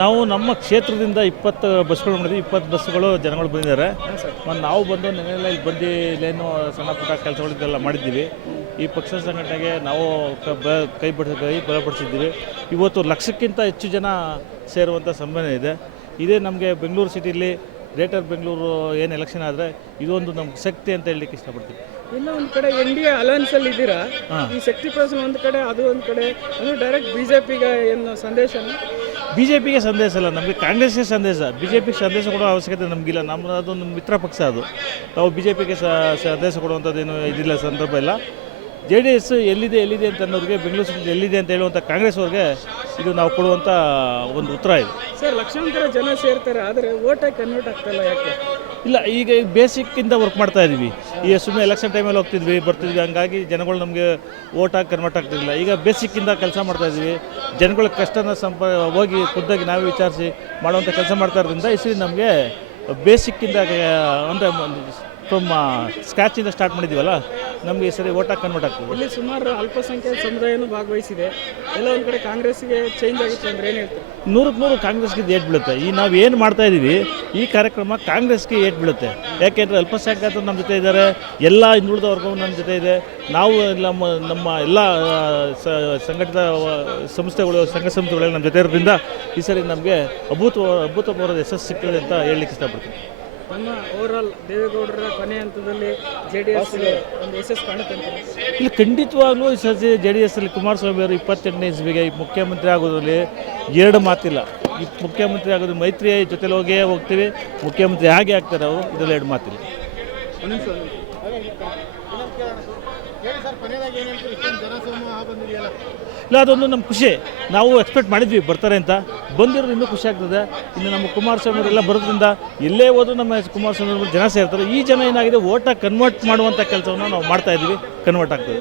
ನಾವು ನಮ್ಮ ಕ್ಷೇತ್ರದಿಂದ 20 ಬಸ್ಗಳು ಮಾಡಿದ್ವಿ. 20 ಬಸ್ಗಳು ಜನಗಳು ಬಂದಿದ್ದಾರೆ. ನಾವು ಬಂದು ನೆನೆಲ್ಲ ಇಲ್ಲಿ ಬಂದು ಇಲ್ಲೇನು ಸಣ್ಣ ಪುಟ್ಟ ಕೆಲಸಗಳಿದ್ದೆಲ್ಲ ಮಾಡಿದ್ದೀವಿ. ಈ ಪಕ್ಷ ಸಂಘಟನೆಗೆ ನಾವು ಕೈ ಬಲಪಡಿಸಿದ್ದೀವಿ. ಇವತ್ತು ಲಕ್ಷಕ್ಕಿಂತ ಹೆಚ್ಚು ಜನ ಸೇರುವಂಥ ಸಂಭಾವನೆ ಇದೆ. ಇದೇ ನಮಗೆ ಬೆಂಗಳೂರು ಸಿಟಿಲಿ ಗ್ರೇಟರ್ ಬೆಂಗಳೂರು ಏನು ಎಲೆಕ್ಷನ್ ಆದರೆ ಇದೊಂದು ನಮ್ಗೆ ಶಕ್ತಿ ಅಂತ ಹೇಳಲಿಕ್ಕೆ ಇಷ್ಟಪಡ್ತೀವಿ. ಇಲ್ಲ ಒಂದು ಕಡೆ NDA ಅಲಯನ್ಸಲ್ಲಿ ಇದ್ದೀರಾ, ಈ ಶಕ್ತಿ ಪ್ರದರ್ಶನ ಒಂದು ಕಡೆ, ಅದು ಒಂದು ಕಡೆ, ಅಂದರೆ ಡೈರೆಕ್ಟ್ BJPಗೆ ಏನು ಸಂದೇಶ? BJPಗೆ ಸಂದೇಶ ಅಲ್ಲ, ನಮಗೆ ಕಾಂಗ್ರೆಸ್ಗೆ ಸಂದೇಶ. BJPಗೆ ಸಂದೇಶ ಕೊಡೋ ಅವಶ್ಯಕತೆ ನಮಗಿಲ್ಲ. ಅದು ನಮ್ಮ ಮಿತ್ರ ಪಕ್ಷ. ಅದು ನಾವು BJPಗೆ ಸಂದೇಶ ಕೊಡುವಂಥದ್ದೇನು ಇದಿಲ್ಲ, ಸಂದರ್ಭ ಇಲ್ಲ. JDS ಎಲ್ಲಿದೆ ಅಂತ ಅನ್ನೋರಿಗೆ, ಬೆಂಗಳೂರು ಸಿಟಿ ಎಲ್ಲಿದೆ ಅಂತ ಹೇಳುವಂಥ ಕಾಂಗ್ರೆಸ್ ಅವ್ರಿಗೆ ಇದು ನಾವು ಕೊಡುವಂಥ ಒಂದು ಉತ್ತರ ಇದೆ. ಸರ್, ಲಕ್ಷಾಂತರ ಜನ ಸೇರ್ತಾರೆ, ಆದರೆ ಓಟಾಗಿ ಕನ್ವರ್ಟ್ ಆಗ್ತಾಯಿಲ್ಲ, ಯಾಕೆ? ಇಲ್ಲ, ಈಗ ಬೇಸಿಕ್ಕಿಂದ ವರ್ಕ್ ಮಾಡ್ತಾ ಇದ್ದೀವಿ. ಈಗ ಸುಮ್ಮನೆ ಎಲೆಕ್ಷನ್ ಟೈಮಲ್ಲಿ ಹೋಗ್ತಿದ್ವಿ ಬರ್ತಿದ್ವಿ, ಹಂಗಾಗಿ ಜನಗಳು ನಮಗೆ ಓಟಾಗಿ ಕನ್ವರ್ಟ್ ಆಗ್ತಿರಲಿಲ್ಲ. ಈಗ ಬೇಸಿಕ್ಕಿಂದ ಕೆಲಸ ಮಾಡ್ತಾಯಿದ್ವಿ. ಜನಗಳ ಕಷ್ಟನ ಹೋಗಿ ಖುದ್ದಾಗಿ ನಾವೇ ವಿಚಾರಿಸಿ ಮಾಡುವಂಥ ಕೆಲಸ ಮಾಡ್ತಾ ಇರೋದ್ರಿಂದ ಈ ಸರಿ ನಮಗೆ ಬೇಸಿಕ್ಕಿಂದ ಅಂದರೆ ಫ್ರಮ್ ಸ್ಕ್ರ್ಯಾಚಿಂದ ಸ್ಟಾರ್ಟ್ ಮಾಡಿದ್ದೀವಲ್ಲ, ನಮಗೆ ಈ ಸರಿ ಓಟಾಗಿ ಕನ್ವರ್ಟ್ ಆಗ್ತದೆ. ಇಲ್ಲಿ ಸುಮಾರು ಅಲ್ಪಸಂಖ್ಯಾತ ಸಮುದಾಯನೂ ಭಾಗವಹಿಸಿದೆ. ಎಲ್ಲ ಒಂದು ಕಡೆ ಕಾಂಗ್ರೆಸ್ಗೆ ಚೇಂಜ್ ಆಗಿತ್ತು ಅಂದರೆ ಏನು ಹೇಳ್ತೀವಿ? 100ಕ್ಕೆ 100 ಕಾಂಗ್ರೆಸ್ಗೆ ಏಟ್ ಬೀಳುತ್ತೆ. ಈ ನಾವು ಏನು ಮಾಡ್ತಾ ಇದ್ದೀವಿ, ಈ ಕಾರ್ಯಕ್ರಮ ಕಾಂಗ್ರೆಸ್ಗೆ ಏಟ್ ಬೀಳುತ್ತೆ. ಯಾಕೆಂದರೆ ಅಲ್ಪಸಂಖ್ಯಾತರು ನಮ್ಮ ಜೊತೆ ಇದ್ದಾರೆ, ಎಲ್ಲ ಹಿಂದುಳಿದ ವರ್ಗವು ನಮ್ಮ ಜೊತೆ ಇದೆ. ನಾವು ನಮ್ಮ ಎಲ್ಲ ಸಂಘಟಿತ ಸಂಸ್ಥೆಗಳು, ಸಂಘ ಸಂಸ್ಥೆಗಳೆಲ್ಲ ನಮ್ಮ ಜೊತೆ ಇರೋದ್ರಿಂದ ಈ ಸರಿ ನಮಗೆ ಅಭೂತಪೂರ್ವದ ಯಶಸ್ಸು ಸಿಗ್ತದೆ ಅಂತ ಹೇಳಲಿಕ್ಕೆ ಇಷ್ಟಪಡ್ತೀನಿ. ನಮ್ಮ ಓವರಾಲ್ ದೇವೇಗೌಡರ ಕೊನೆ ಹಂತದಲ್ಲಿ JDS ಒಂದು ಯಶಸ್ಸು ಕಾಣುತ್ತೆ ಅಂತ? ಇಲ್ಲಿ ಖಂಡಿತವಾಗ್ಲೂ ಈ ಸರ್ತಿ JDS ಅಲ್ಲಿ ಕುಮಾರಸ್ವಾಮಿ ಅವರು 28ನೇ ಇಸ್ವಿಗೆ ಮುಖ್ಯಮಂತ್ರಿ ಆಗೋದ್ರಲ್ಲಿ ಎರಡು ಮಾತಿಲ್ಲ. ಈ ಮುಖ್ಯಮಂತ್ರಿ ಆಗೋದು ಮೈತ್ರಿ ಜೊತೆಲಿ ಹೋಗ್ತೀವಿ, ಮುಖ್ಯಮಂತ್ರಿ ಹಾಗೆ ಆಗ್ತಾರೆ ಅವರು, ಇದರಲ್ಲಿ ಎರಡು ಮಾತಿಲ್ಲ. ಇಲ್ಲ, ಅದೊಂದು ನಮ್ಮ ಖುಷಿ. ನಾವು ಎಕ್ಸ್ಪೆಕ್ಟ್ ಮಾಡಿದ್ವಿ ಬರ್ತಾರೆ ಅಂತ, ಬಂದಿರೋದು ಇನ್ನೂ ಖುಷಿ ಆಗ್ತದೆ. ಇನ್ನು ನಮ್ಮ ಕುಮಾರಸ್ವಾಮಿ ಅವರೆಲ್ಲ ಬರೋದ್ರಿಂದ ಎಲ್ಲೇ ಹೋದ್ರು ನಮ್ಮ ಕುಮಾರಸ್ವಾಮಿ ಅವರು ಜನ ಸೇರ್ತಾರೆ. ಈ ಜನ ಏನಾಗಿದೆ, ಓಟಾಗಿ ಕನ್ವರ್ಟ್ ಮಾಡುವಂಥ ಕೆಲಸವನ್ನು ನಾವು ಮಾಡ್ತಾ ಇದ್ದೀವಿ, ಕನ್ವರ್ಟ್ ಆಗ್ತದೆ.